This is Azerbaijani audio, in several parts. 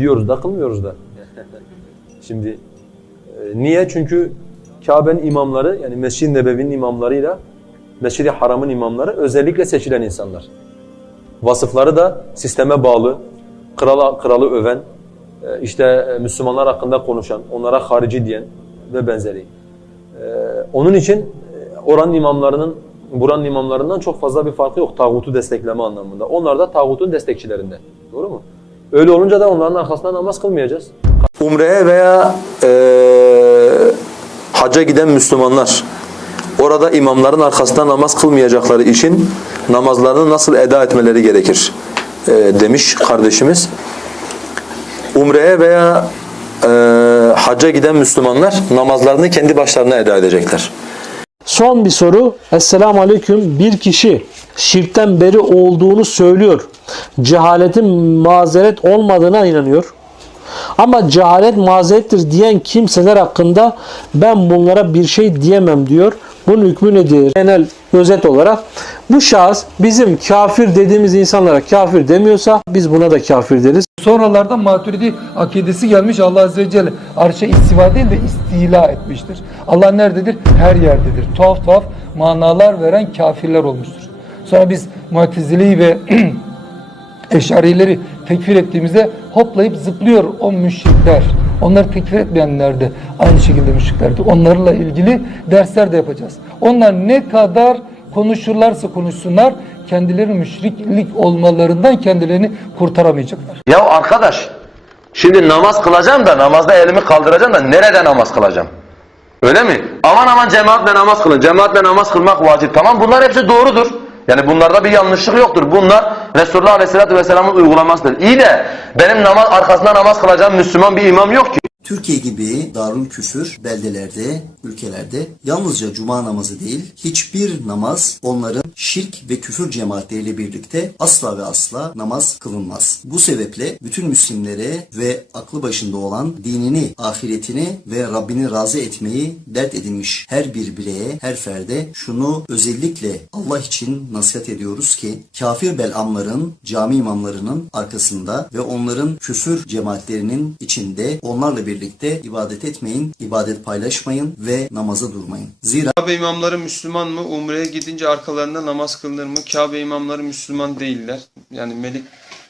gidiyoruz da kılmıyoruz da. Şimdi niye? Çünkü Kabe'nin imamları, yani Mescid-i Nebevi'nin imamlarıyla Mescid-i Haram'ın imamları özellikle seçilen insanlar. Vasıfları da sisteme bağlı, kralı öven, işte Müslümanlar hakkında konuşan, onlara harici diyen ve benzeri. Onun için oranın imamlarının buranın imamlarından çok fazla bir farkı yok tağutu destekleme anlamında. Onlar da tağutun destekçilerinde. Doğru mu? Öyle olunca da onların arkasında namaz kılmayacağız. Umre'ye veya hacca giden Müslümanlar orada imamların arkasında namaz kılmayacakları için namazlarını nasıl eda etmeleri gerekir demiş kardeşimiz. Umre'ye veya hacca giden Müslümanlar namazlarını kendi başlarına eda edecekler. Son bir soru. Esselamu Aleyküm. Bir kişi şirkten beri olduğunu söylüyor. Cehaletin mazeret olmadığına inanıyor. Ama cehalet mazerettir diyen kimseler hakkında ben bunlara bir şey diyemem diyor. Bunun hükmü nedir? Genel özet olarak bu şahıs bizim kafir dediğimiz insanlara kafir demiyorsa biz buna da kafir deriz. Sonralardan Maturidi akidesi gelmiş, Allah Azze ve Celle arşa istiva değil de istila etmiştir. Allah nerededir? Her yerdedir. Tuhaf tuhaf manalar veren kafirler olmuştur. Sonra biz Mu'tezile'yi ve Eş'arileri tekfir ettiğimizde hoplayıp zıplıyor o müşrikler. Onları tekfir etmeyenler de aynı şekilde müşriklerdi. Onlarla ilgili dersler de yapacağız. Onlar ne kadar konuşurlarsa konuşsunlar, kendileri müşriklik olmalarından kendilerini kurtaramayacaklar. Ya arkadaş, şimdi namaz kılacağım da namazda elimi kaldıracağım da nerede namaz kılacağım? Öyle mi? Aman aman cemaatle namaz kılın, cemaatle namaz kılmak vacip. Tamam, bunlar hepsi doğrudur. Yani bunlarda bir yanlışlık yoktur. Bunlar Resulullah Aleyhisselatü Vesselam'ın uygulamasıdır. İyi de benim arkasında namaz kılacağım Müslüman bir imam yok ki. Türkiye gibi darul küfür beldelerde, ülkelerde yalnızca cuma namazı değil, hiçbir namaz onların şirk ve küfür cemaatleriyle birlikte asla ve asla namaz kılınmaz. Bu sebeple bütün Müslimlere ve aklı başında olan dinini, ahiretini ve Rabbini razı etmeyi dert edinmiş her bir bireye, her ferde şunu özellikle Allah için nasihat ediyoruz ki kafir belamların, cami imamlarının arkasında ve onların küfür cemaatlerinin içinde onlarla birlikte ibadet etmeyin, ibadet paylaşmayın ve namaza durmayın. Zira Kabe imamları Müslüman mı? Umre'ye gidince arkalarında namaz kılınır mı? Kabe imamları Müslüman değiller. Yani Melik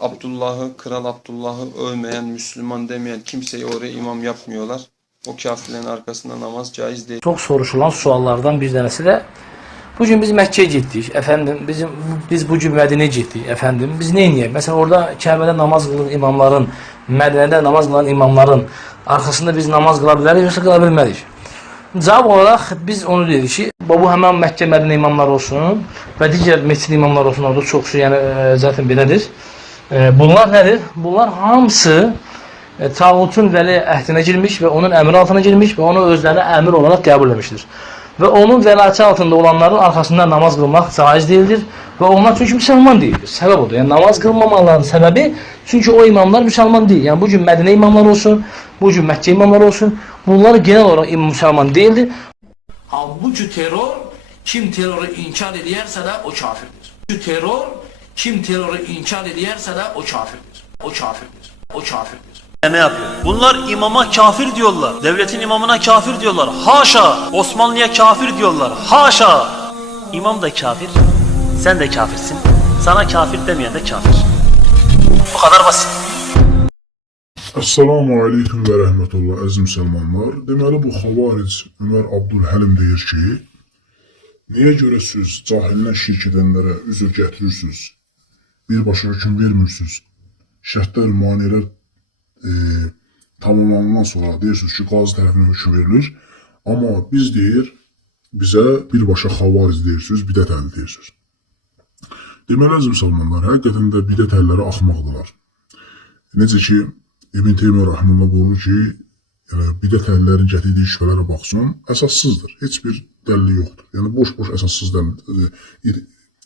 Abdullah'ı, Kral Abdullah'ı övmeyen, Müslüman demeyen kimseyi oraya imam yapmıyorlar. O kafirlerin arkasında namaz caiz değil. Çok soruşulan suallardan bir tanesi de bugün biz Mekke'ye gittik. Efendim biz bugün Medine'ye gittik. Efendim biz ne inleyek? Mesela orada Kabe'de namaz kılan imamların, Medine'de namaz kılan imamların arkasında biz namaz kılabiliriz yoksa kılabilmeliyiz. Cevap olarak biz onu dedik ki bu hemen Mekke Medine imamlar olsun ve diğer mescid imamlar olsun, orada çok yani zaten belədir. Bunlar nedir? Bunlar hamısı tağutun veli əhdinə girmiş ve onun emri altına girmiş ve onu özlerine emir olarak kabul etmiştir. Ve onun velayeti altında olanların arkasında namaz kılmak caiz değildir. Ve onlar çünkü Müslüman değildir. Sebep odur. Yani namaz kılmamalarının sebebi çünkü o imamlar Müslüman değil. Yani bugün Medine imamları olsun, bugün Mekke imamları olsun, bunlar genel olarak Müslüman değildir. Halbuki terör, kim terörü inkar ederse de o kafirdir. Bu terör, kim terörü inkar ederse de o kafirdir. O kafirdir. O kafirdir. Ne yapıyor? Bunlar imama kafir diyorlar. Devletin imamına kafir diyorlar. Haşa! Osmanlı'ya kafir diyorlar. Haşa! İmam da kafir. Sen de kafirsin. Sana kafir demeyen de kafir. Bu kadar basit. Esselamu Aleyküm ve Rahmetullah əziz müsəlmanlar. Deməli bu xavaric Ömər Abdülhəlim deyir ki, niyə görə siz cahilinə şirk edənlərə üzr gətirirsiniz, birbaşa hüküm vermirsiniz, şərtlər, maniyələr tamamlanandan sonra deyirsiniz ki, qazı tərəfindən hüküm verilir, amma biz deyir, bizə birbaşa xavaric deyirsiniz, bidət əhli deyirsiniz. Deməli əziz müsəlmanlar, həqiqətən də bidət əhliləri axmaqdılar. Necə ki, İbn Teymiyyə Rahimullah buyurur ki, bidət əhlilərin gətirdiyi şübhələrə baxsın, əsassızdır. Heç bir dəlili yoxdur. Yəni, boş-boş əsassız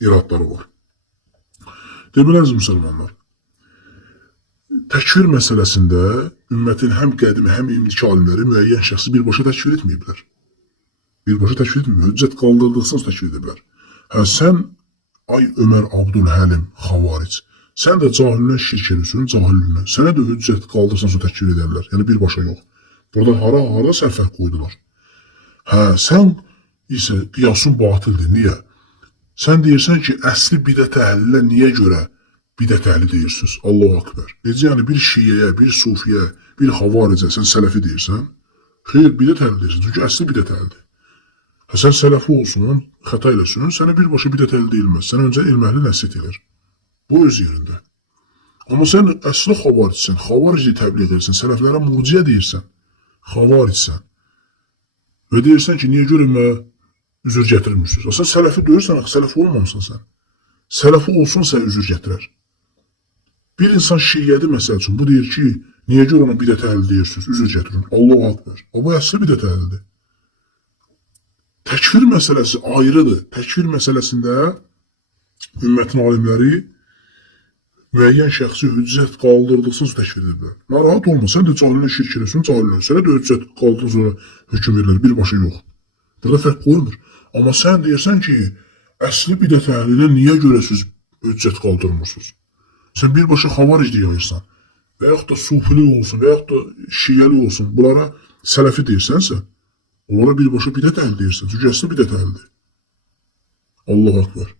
iradları var. Deməli, əziz müsəlmanlar, təkfir məsələsində ümmətin həm qədimi, həm indiki alimləri müəyyən şəxsi birbaşa təkfir etməyiblər. Birbaşa təkfir etməyiblər. Hüccət qaldırdıqsa təkfir ediblər. Sən, ay Ömər Abdülhəlim xavaric, Sən də cahildən şirk edirsən, cahildən. Sənə də hüccət qaldırsan sonra təkfir edərlər. Yəni birbaşa yox. Burada hara sən fərq qoydular. Hə, sən isə qiyasın batildir. Niyə? Sən deyirsən ki, əsli bidət əhlilə niyə görə bidət əhli deyirsiniz? Allahu Akbar. Necə yəni bir şiəyə, bir sufiyə, bir xavaricə sən sələfi deyirsən? Xeyr, bidət əhli deyirsən. Çünki əsli bidət əhlidir. Hə, sən sələfi olsun, xəta eləsin, sənə birbaşa bidət əhli deyilməz. Sənə öncə elm əhli nəsiyyət edir. Bu öz yerində. Amma sən əsli xavaricsən, xavarici təbliğ edirsən, sələflərə murciə deyirsən, xavaricsən. Və deyirsən ki, niyə görə mənə üzür gətirmirsiniz? Sən sələfi deyirsən, sələfi olmamısan sən. Sələfi olsun sən üzür gətirər. Bir insan şiyyədir məsəl üçün, bu deyir ki, niyə görə ona bidət əhli deyirsiniz, üzür gətirin. Allahu Akbar. O, bu əsli bidət əhlidir. Təkfir məsələsi ayrıdır. Təkfir məsələsində ümmətin alimləri müəyyən şəxsi hüccət qaldırdıqsın sonra təkfir edirlər. Narahat olma, sən də cahillə şirk edirsən, cahillə. Sənə də hüccət qaldırdıqdan sonra hökm verilir, birbaşa yox. Burada fərq qoyulmur. Amma sən deyirsən ki, əsli bidət əhlilə niyə görə siz hüccət qaldırmırsınız? Sən birbaşa xavaric deyirsən, və yaxud da sufili olsun, və yaxud da şiəli olsun, bunlara sələfi deyirsənsə, onlara birbaşa bidət əhli deyirsən, çünki əsli bidət əhlidir. Allahu Akbar.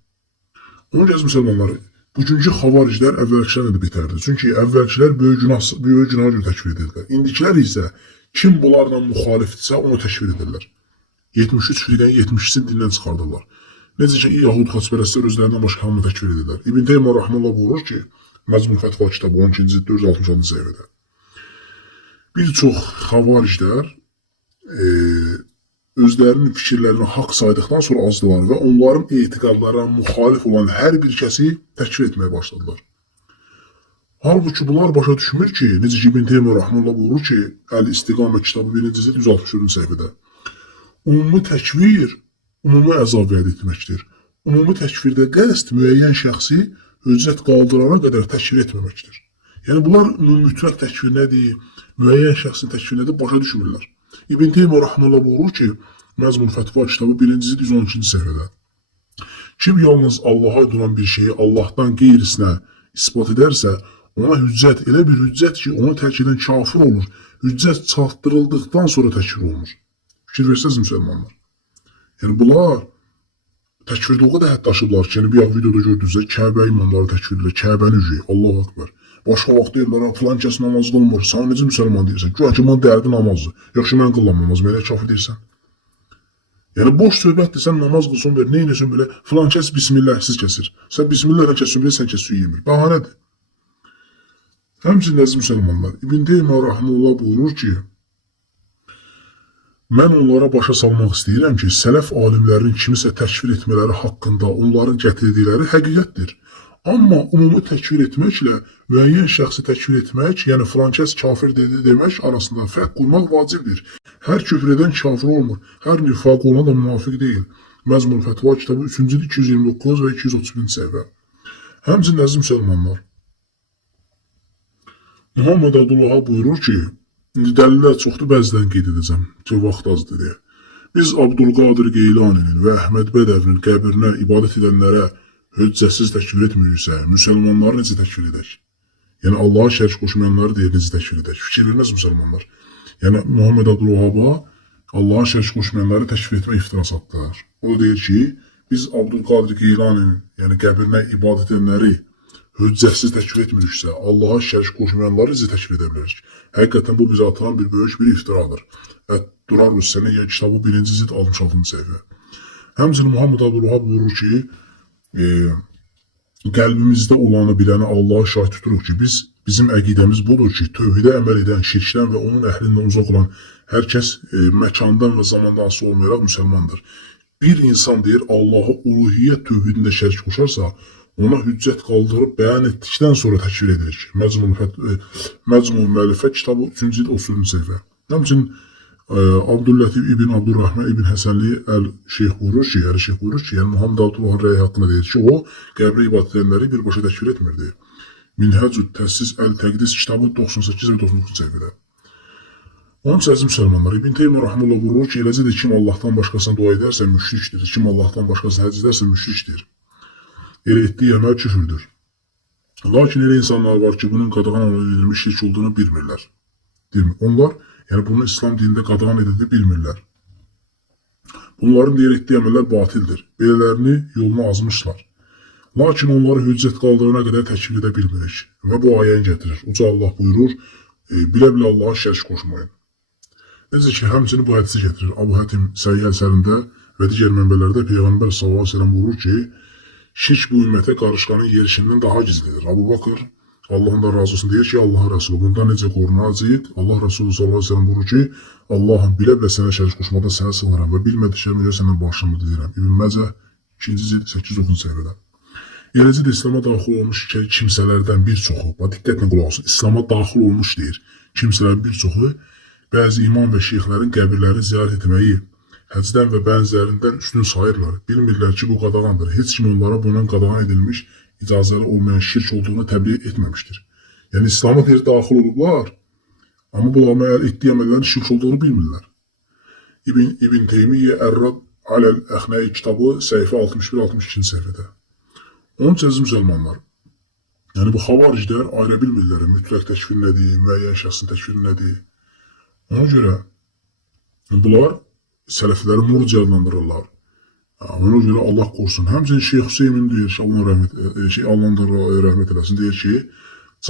Onun gəz müsəlmanları, bugünkü xavariclər əvvəlkilərlə də bitərdir. Çünki əvvəlkilər böyük günaha görə təkfir edirlər. İndikilər isə kim bunlarla müxalifdirsə onu təkfir edirlər. 73 firqəni 72-sini dindən çıxardırlar. Necə ki, Yahud xaçpərəstlər özlərindən başqa hamını təkfir edirlər. İbn Teymiyyə Rahmanullah buyurur ki, Məcmu Fətva kitabı 12-ci cild 466-cı səhifədə. Bir çox xavariclər özlərinin fikirlərini haqq saydıqdan sonra azdılar və onların etiqadlarına müxalif olan hər bir kəsi təkfir etməyə başladılar. Halbuki bunlar başa düşmür ki, necə ki İbn Teymiyyə Rahmanullah buyurur ki, Əl-İstiqamə kitabı 1-ci cild 164-cü səhifədə. Ümumi təkfir, ümumi əzab vəd etməkdir. Ümumi təkfirdə qəsd müəyyən şəxsi hüccət qaldırana qədər təkfir etməməkdir. Yəni bunlar mütləq təkfir nədir, müəyyən şəxsin təkfir nədir başa düşmürlər. İbn Teymiyyə Rahmanullah buyurur ki, Məzmun Fətva kitabı 1-ci cild 112-ci səhifədə. Kim yalnız Allaha duran bir şeyi Allahdan qeyrisinə isbat edərsə, ona hüccət, elə bir hüccət ki, onu tərk edən kafir olur. Hüccət çatdırıldıqdan sonra təkfir olunur. Fikir versəniz müsəlmanlar. Yəni bunlar təkfirdə o qədər hədd daşıblar ki, yəni bir videoda gördünüzsə, Kəbə imamları təkfir edirlər, Kəbəni ücü, Allahu Akbar. Başqa vaxt deyirlər, filan kəs namaz qılmır, sən necə müsəlman deyirsən? Güya ki, mən dərdi namazdır. Yaxşı, mən qılmam namaz, mənə kafir deyirsən. Yəni boş söhbətdir, sən namaz qılsın, nə eləsin belə, filan kəs bismillahsiz kəsir. Sən bismillahla kəsin belə, sən kəsi yemir. Bəhanədir. Həmçinin əziz müsəlmanlar, İbn Teymiyyə Rahmanullah buyurur ki, mən onlara başa salmaq istəyirəm ki, sələf alimlərinin kimisə təkfir etmələri haqqında onların gətirdikləri həqiqətdir. Amma ümumi təkfir etməklə müəyyən şəxsi təkfir etmək, yəni filan kəs kafir dedi demək arasında fərq qoymaq vacibdir. Hər küfr edən kafir olmur, hər nifaq olan da münafiq deyil. Məzmun Fətva kitabı 3-cü 229 və 231-ci səhifə. Həmçinin əziz müsəlmanlar, Muhammed Abdullaha buyurur ki, dəlillər çoxdur, bəzidən qeyd edəcəm ki, vaxt azdır deyə. Biz Abdülqadir Geylaninin və Əhməd Bədəvinin qəbrinə ibadət edənlərə hüccətsiz təkfir etmiriksə, müsəlmanları necə təkfir edək? Yəni Allaha şərik qoşmayanları deyir, necə təkfir edək? Fikir verməz müsəlmanlar. Yəni Muhammed Abdullah'a Allaha şərik qoşmayanları təkfir etmə iftiras atdılar. O deyir ki, biz Abdülqadir Geylaninin, yəni qəbrinə ibadət edənləri hüccətsiz təkfir etmiriksə, Allaha şərik qoşmayanları necə təkfir edə bilərik? Həqiqətən bu bizə atılan bir böyük bir iftiradır. Durar Rüssəniyyə kitabı 1-ci cild 66-cı səhifə. Həmçinin Muhammed Abdullah buyurur ki, qəlbimizdə olanı biləni Allaha şahid tuturuq ki, bizim əqidəmiz budur ki, tövhidə əməl edən, şirkdən və onun əhlindən uzaq olan hər kəs məkandan və zamandan asılı olmayaraq müsəlmandır. Bir insan deyir, Allahı uluhiyyət tövhidində şərik qoşarsa, ona hüccət qaldırıb bəyan etdikdən sonra təkfir edirik. Məcmu Müəllifə kitabı 3-cü cild 30-cu səhifə. Həmçinin Abdüllatif ibn Abdurrahman ibn Həsənli Əl-Şeyx buyurur ki, yəni Muhammed Abdullahın rəyi haqqında deyir ki, o qəbrə ibadət edənləri birbaşa təkfir etmirdi. Minhəcüd Təsis Əl-Təqdis kitabı 98 və 99 səhifədə. Onun üçün əziz müsəlmanlar, İbn Teymiyyə Rahmanullah buyurur ki, eləcə də kim Allahdan başqasına dua edərsə müşrikdir, kim Allahdan başqasına həcc edərsə müşrikdir. Elə etdiyi əməl küfürdür. Lakin elə insanlar var ki, bunun qadağan edilmiş şirk olduğunu bilmirlər. Onlar, yəni bunu İslam dinində qadağan edildiyi bilmirlər. Bunların deyir etdiyi əməllər batildir. Belələrini yoluna azmışlar. Lakin onları hüccət qaldırana qədər təkfir edə bilmirik. Və bu ayəni gətirir. Uca Allah buyurur, bilə-bilə Allah'a şərik qoşmayın. Necə ki, həmçinin bu hədisi gətirir. Abu Hətim Səhih əsərində və digər mənbələrdə Peyğəmbər s.ə.v buyurur ki, şirk bu ümmətə qarışqanın yerişindən daha gizlidir. Abu Bakır, Allah'ın da razı olsun deyir ki, Allah Resulü bundan necə qorunacaq? Allah Resulü s.ə.v buyurur ki, Allah'ın bilə-bilə sənə şərik qoşmadan sənə sığınıram və bilmədiklərimi görə səndən bağışlanma diləyirəm. İbn Məcəh 2-ci cild 809 səhifədə. Eləcə də İslam'a daxil olmuş kimsələrdən bir çoxu, diqqətlə qulaq olsun, İslam'a daxil olmuş deyir, kimsələrin bir çoxu, bəzi imam və şeyxlərin qəbirləri ziyarət etməyi, həcdən və bənzərindən üstün sayırlar. Bilmirlər ki, bu qadağandır. Heç kim onlara bunun qadağan edilmiş, icazəli olmayan şirk olduğunu təbliğ etməmişdir. Yəni, İslam'a bir daxil olublar, amma bu etdiyi əməllərin şirk olduğunu bilmirlər. İbn Teymiyyə Ər-Rad Aləl-Əxnəyi kitabı səhifə 61-62-ci səhifədə. Onun üçün əziz müsəlmanlar, yəni bu xavariclər ayrı bilmirlər, mütləq təkfir nədir, müəyyən şəxsin təkfiri nədir. Ona görə bunlar sələfləri murci adlandırırlar. Ona görə Allah qorusun. Həmçinin Şeyx Hüseymin deyir ki, Allah rəhmət eləsin, deyir ki,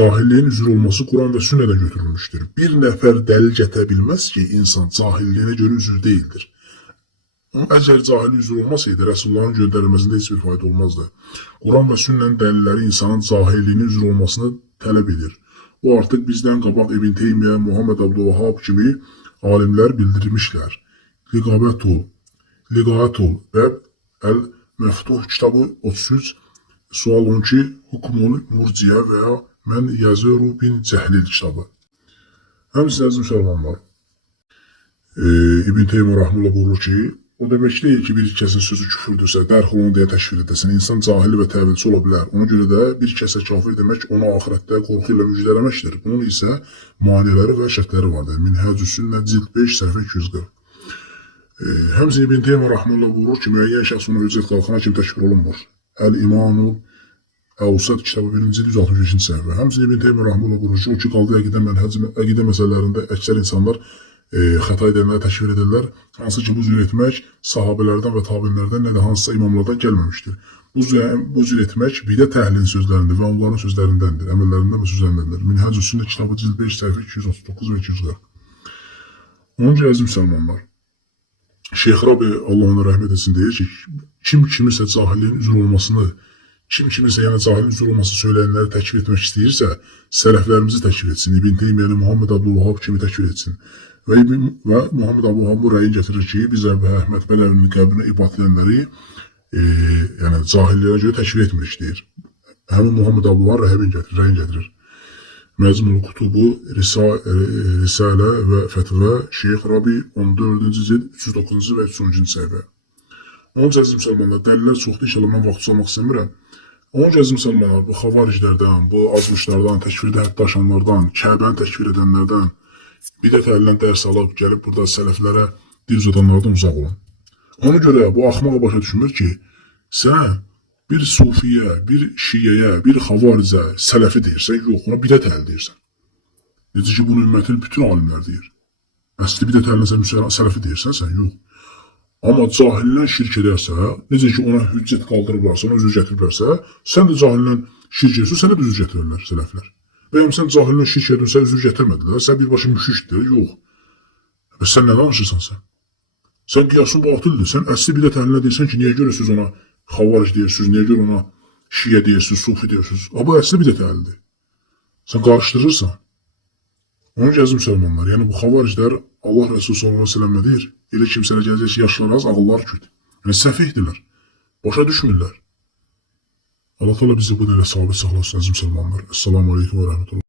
cahilliyin üzr olması Quran və sünnədən götürülmüşdür. Bir nəfər dəlil gətirə bilməz ki, insan cahilliyinə görə üzr deyildir. Əgər cahillik üzr olmasaydı, Rəsulların göndərilməsində heç bir fayda olmazdı. Quran və sünnənin dəlilləri insanın cahilliyinin üzr olmasını tələb edir. Bu artıq bizdən qabaq İbn Teymiyyə, Muhammed Abdülvahhab kimi alimlər bildirmişlər. Liqatul və Əl-Məftuh kitabı 33, sual 12, Hukmul Murciyə və ya Mən Yazıru bin Cəhlil kitabı. Həmçinin əziz müsəlmanlar, İbn Teymiyyə Rahimullah buyurur ki, o demək deyil ki, bir kəsin sözü küfürdürsə, dərhal onu deyə təşkil edəsin. İnsan cahili və təvilçi ola bilər. Ona görə də bir kəsə kafir demək, onu ahirətdə qorxu ilə müjdələməkdir. Bunun isə maniələri və şərtləri vardır. Minhəcü Sünnə cild 5, səhifə 240. Həmçinin İbn Teymiyyə Rahimullah buyurur ki, müəyyən şəxs ona hüccət qalxana kimi təşkil olunmur. Əl-İmanu Əvsat kitabı 1-ci 165-ci səhifə. Həmçinin İbn Teymiyyə Rahimullah buyurur ki, o ki, qaldığı əqidə məsələlərində əksər insanlar xəta edənləri təşkil edirlər, hansı ki, bu cür etmək sahabələrdən və tabinlərdən nə də hansısa imamlardan gəlməmişdir. Bu cür etmək bidət əhlinin sözlərində və onların sözlərindəndir, əməllərindən və sözlərindəndir. Minhəcü Sünnə kitabı cild 5, səhifə 239 və 240. Onun üçün əziz müsəlmanlar, Şeyx Rabi Allah ona rəhmət etsin deyir ki, kim kimisə cahilliyin üzr olmasını, kim kimisə yəni cahilin üzr olmasını söyləyənləri təkfir etmək istəyirsə, sələflərimizi təkfir etsin. İbn Teymiyyəni Muhammed Abdülvahhab kimi təkfir etsin. Və Muhammed Abdülvahhab bu rəyin gətirir ki, biz Əhməd Bələvinin qəbrinə ibad edənləri yəni cahilliyə görə təkfir etmirik deyir. Həmin Muhammed Abdülvahhab rəyin gətirir. Məzmul Kutubu, Risalə və Fətvə, Şeyx Rabi 14-cü cild 309-cu və 310-cu səhifə. Onun üçün əziz müsəlmanlar, dəlillər çoxdur, inşallah mən vaxt çalmaq istəmirəm. Onun üçün əziz müsəlmanlar, bu xavariclərdən, bu azmışlardan, təkfirdə hədd daşanlardan, Kəbəni təkfir edənlərdən, bidət əlindən dərs alıb, gəlib burada sələflərə dil uzadanlardan uzaq olun. Ona görə bu axmağa başa düşmür ki, sən bir sufiyə, bir şiyəyə, bir xavaricə sələfi deyirsən, yox, ona bidət əli deyirsən. Necə ki, bunu ümmətin bütün alimlər deyir. Əsli bidət əlinə sən sələfi deyirsən, sən yox. Amma cahildən şirk edərsə, necə ki, ona hüccət qaldırıblarsa, ona üzr gətiriblərsə, sən də cahildən şirk edirsən, sənə də üzr gətirirlər sələflər. Və yəni sən cahildən şirk edirsən, üzr gətirmədilər, sən birbaşa müşrikdir, yox. Sən nə danışırsan sən? Sən qiyasın batildir, sən əsli bidət əlinə deyirsən ki, niyə görə siz ona xavaric deyirsiniz, niyə görə ona şiyə deyirsiniz, sufi deyirsiniz? Bu əsli bidət əlidir. Sən qarışdırırsan. Onun gəzi müsəlmanlar, yəni bu xavariclər Allah Resulü s.ə.v deyir, elə kimsələ gələcək ki, yaşları az, ağılları küt. Yəni səfihdirlər, başa düşmürlər. Allah-u Teala bizi bu dələ sabit saxlasın, əziz müsəlmanlar. Esselamu aleykum və rəhmətullah.